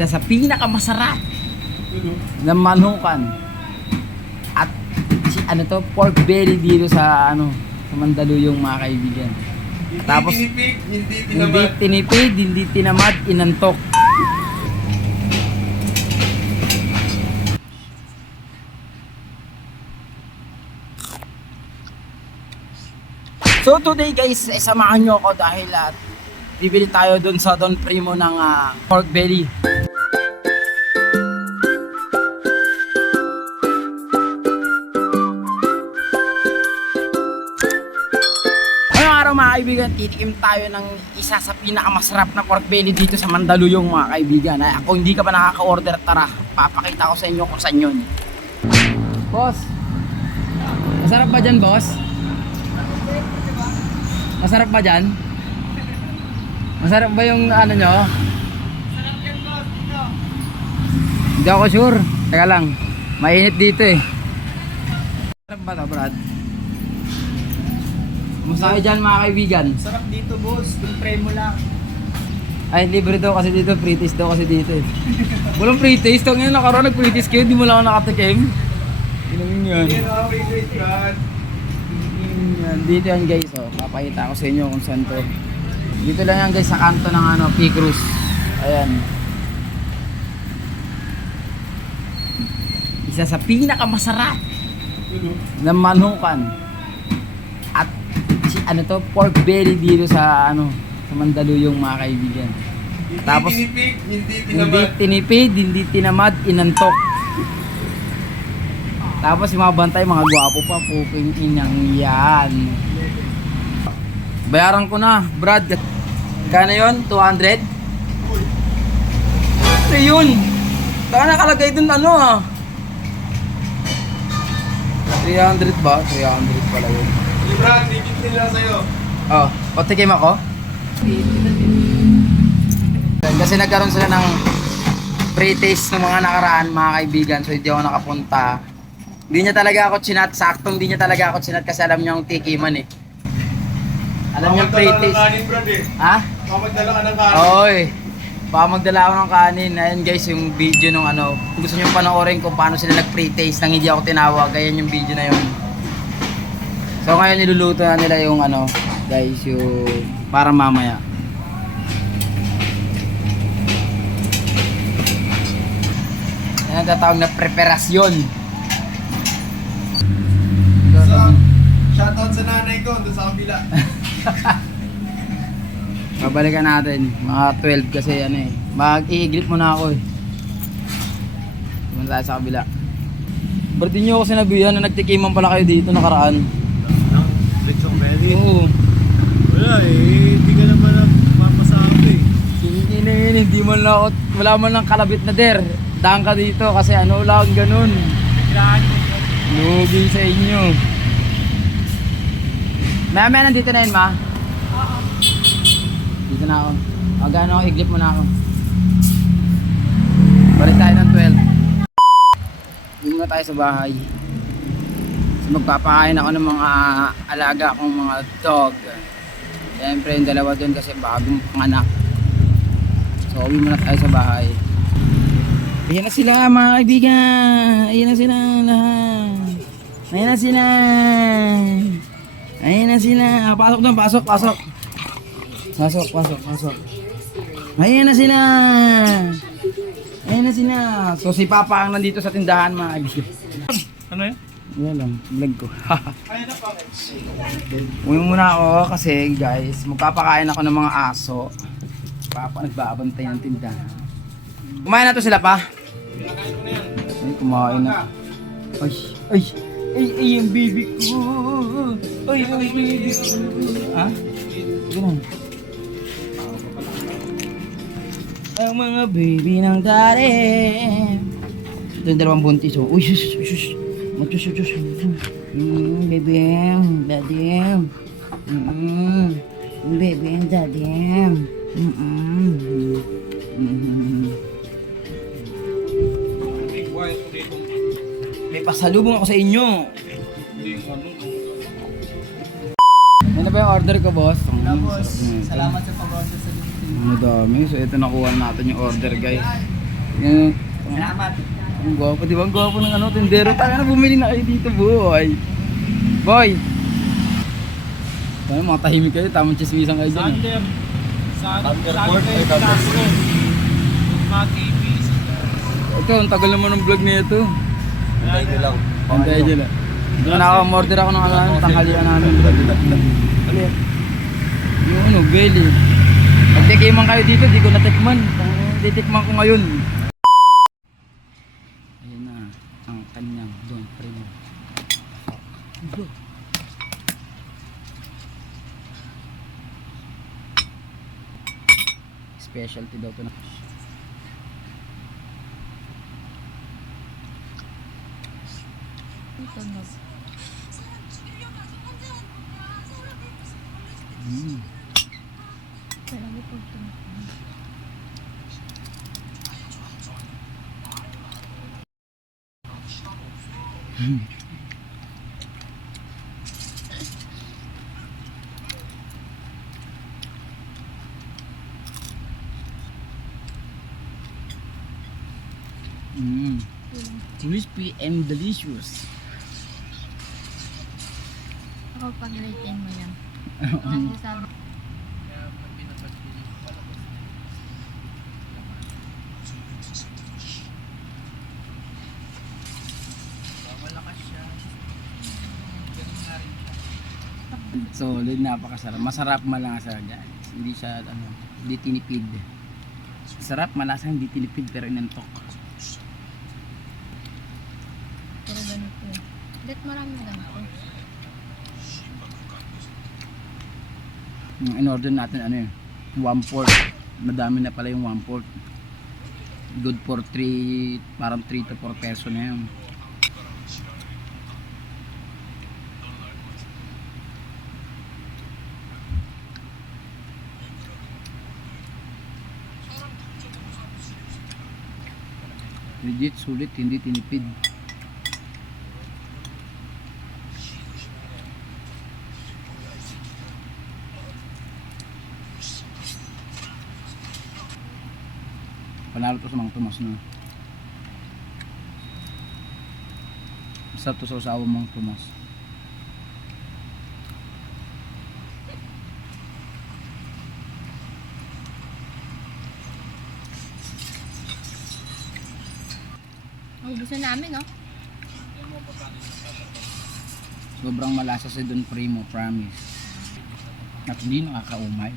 Isa sa pinakamasarap na manukan at ano to, pork belly dito sa sa Mandaluyong, mga kaibigan. Tapos hindi tinipid, hindi tinamad, inantok. So today guys, samahan nyo ako dahil bibili tayo dun sa Don Primo ng pork belly. Ngayong araw mga kaibigan, titikim tayo ng isa sa pinakamasarap na pork belly dito sa Mandaluyong, mga kaibigan. Ay, ako hindi ka pa nakaka-order, tara, papakita ko sa inyo kung saan yun. Boss, masarap ba dyan, boss? Masarap ba dyan? Masarap ba yung ano nyo? Masarap yan, boss. Dito. Hindi ako sure. Teka lang, mainit dito eh. Masarap ba ito, Brad? Kumusta kayo dyan, mga kaibigan? Sarap dito, boss. Yung premo lang. Ay, libre daw kasi dito, free taste daw kasi dito eh. Walang free taste, ito ngayon nakaroon nag-free taste kayo, di mo lang ako nakatikim. Inumin yun. Hindi na free taste, God. Dito yan guys, oh. Papakita ko sa inyo kung saan to. Dito lang yan guys, sa kanto ng P. Cruz. Ayan. Isa sa pinakamasarap na manukan at ano to, pork belly dito sa sa Mandaluyong, mga kaibigan. Tapos hindi tinipid, hindi tinamad, inantok. Tapos yung mga bantay, mga gwapo pa, puking inang yan. Bayaran ko na, Brad. Kano yun? 200? Ano yun? Saka nakalagay dun 300 ba? 300 pala yun. Hey, Brad, tigit nila sa'yo. Oh, patikim ako? Kasi nagkaroon sila ng pre-taste ng mga nakaraan, mga kaibigan. So hindi ako nakapunta. Hindi niya talaga ako chinat, saktong hindi niya talaga ako chinat kasi alam niya yung tikiman eh. Alam niya yung pre-taste. Kanin, Brad eh. Ha? Magdala ka ng kanin. Oy. Baka magdala ako ng kanin. Ayan guys, yung video nung kung gusto niyo panoorin kung paano sila nag-pre-taste nang hindi ako tinawag, ayan yung video na yun. So ngayon niluluto na nila yung guys, yung para mamaya. Yan ang tatawag na preparasyon. So, shoutout sa nanay ko, doon sa kabila. Babalikan natin, mga 12 kasi mag-i-grip muna ako eh. Muna tayo sa kabila. Ba't di nyo ako sinabihan na nagtikiman pala kayo dito nakaraan? Ng Bricks of Mary? Oo. Wala eh, hindi ka naman mapasabi. Hindi mo lang ako, wala man lang kalabit na der. Daan ka dito kasi lang ganun. Lugi sa inyo. Maya nandito na yun, ma? Oo. Dito na ako. Gano'n ako, iglip mo na ako. Balik tayo ng 12. Hindi muna tayo sa bahay. So, magpapakain ako ng mga alaga kong mga dog. Siyempre yung dalawa doon kasi bagong panganak. So uwi muna tayo sa bahay. Ayan na sila, mga kaibigan. Ayan na sila lahat. Ayan na sila. Ayan na sila. Pasok doon, pasok. Pasok. Ayan na sila. Ayan na sila. So si Papa ang nandito sa tindahan, mga kaibigan. Ano yun? Yan lang, vlog ko. Ayun na pa. Uwi muna ako kasi guys, magpapakain ako ng mga aso. Papa nagbabantay ng tindahan. Kumain na to sila pa? Ay, kumain na. Ay, yung baby ko. Ay, baby ko. Ha? Ganun. Ang mga baby ng dati. Ito yung dalawang buntis. Uy, shush. Matus. Baby, daddy. Baby, daddy. May pasalubong ako sa inyo. Ano ba yung order ko, boss? Tapos, salamat sa pag-order sa dito. Ano dami. So ito nakuha natin yung order, guys. Yan. Salamat. Ang gwapo, di ba? Ang gwapo ng ano, tindero. Tayo na bumili na kayo dito, boy. Boy! Tayo, mga tahimik kayo. Tamang chismisan kayo dyan. Eh. Thunderbolt ay Thunderbolt. Mga TV. Ito, ang tagal naman ng vlog na ito. Hintay nyo lang. Hintay dyan lang. Doon naka-order ako ng ano, tanghalian namin. Ano yan? Yung ano, belly. Pagtikiman kayo dito, di ko natikman. Titikman ko ngayon. Ayan na, ang kanyang Don Primo. Specialty daw ito na. Mm. Mm. Crispy and delicious. Ako pag-rating mo yan. Kasi sabi, Solid, napakasarap. Masarap malasa, guys. Hindi siya ano, hindi tinipid. Sarap, malasa, hindi tinipid pero inantok. puro ganito eh. Ba't marami na ganito? Yung in-order natin ano yun, 1/4. Madami na pala yung 1/4. Good for 3, parang 3 to 4 peso na yun. Legit, sulit, hindi tinipid. Panalo to sa mga tumas na. Masarap to sa usawa mga tumas. Ubusin namin, no? Sobrang malasa si Don Primo, promise. At hindi nakakaumay.